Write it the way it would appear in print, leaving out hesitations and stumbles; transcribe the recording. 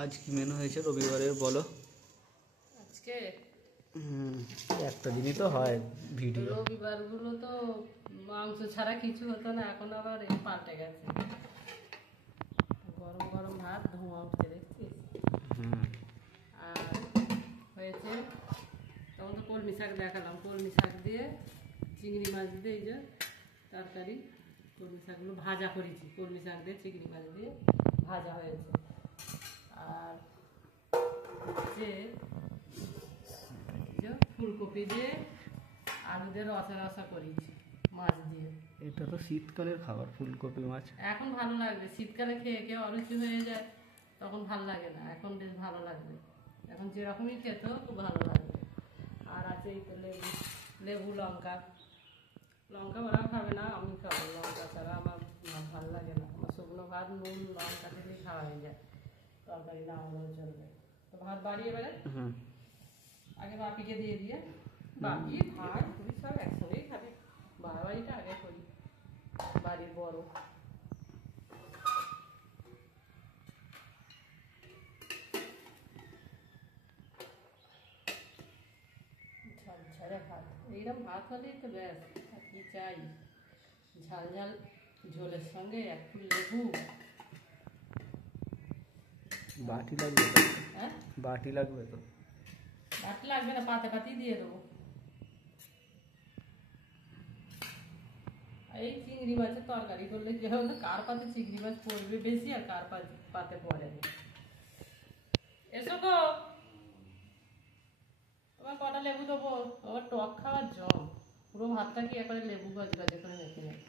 আজ কি মেনু হয়েছে রবিবারের বলো? আজকে একটা দিনই তো হয় ভিডিও। রবিবারগুলো তো মাংস ছাড়া কিছু হতো না, এখন আবার পাল্টে গেছে। গরম গরম ভাত, ধোঁয়া উঠছে দেখছিস। আর হয়েছে তখন তো কলমি শাক দেখালাম, কলমি শাক দিয়ে চিংড়ি মাছ দিয়ে এই যে তরকারি, কলমি শাকগুলো ভাজা করেছি, কলমি শাক দিয়ে চিংড়ি মাছ দিয়ে ভাজা হয়েছে। আর যে ফুলকপি দিয়ে আলু দিয়ে রসা রসা করেছি মাছ দিয়ে। এটা তো শীতকালের খাবার, ফুলকপি মাছ। এখন ভালো লাগবে, শীতকালে খেয়ে খেয়ে অরুচি হয়ে যায়, তখন ভালো লাগে না, এখন বেশ ভালো লাগবে। এখন যেরকমই খেতে খুব ভালো লাগবে। আর আছে এই তো লেবু, লেবু লঙ্কা, লঙ্কা ওরাও খাবে না, আমি খাবো লঙ্কা ছাড়া, আমার ভালো লাগে না। আমার শুকনো ভাত নুন লঙ্কা দিলেই খাওয়া হয়ে যায়, তরকারি না হলেও চলবে। তো ভাত বাড়ি এবারে আগে বাপিকে দিয়ে দিয়ে, বাপি ভাই খুবই সব একসঙ্গেই খাবে, বাড়াবাড়িটা আগে করি, বাড়ির বড়। ঝালঝালে ভাত, এইরকম ভাত হলেই তো ব্যাস, আর কি চাই। ঝাল ঝাল ঝোলের সঙ্গে এক ফুল লেবু। বাটি লাগবে তো? হ্যাঁ বাটি লাগবে তো? বাটি লাগবে না, পাতে পাতেই দিয়ে দেবো। এই চিংড়ি মাছের তরকারি করলে কি হবে, কার পাতে চিংড়ি মাছ পড়বে বেশি আর কার পাতে পড়ে না। এসো গো, তোমার কটা লেবু দেবো, আবার টক খাওয়ার জল, পুরো ভাতটা কি একবারে লেবু গাছ গাছে করে মেখে নেয়।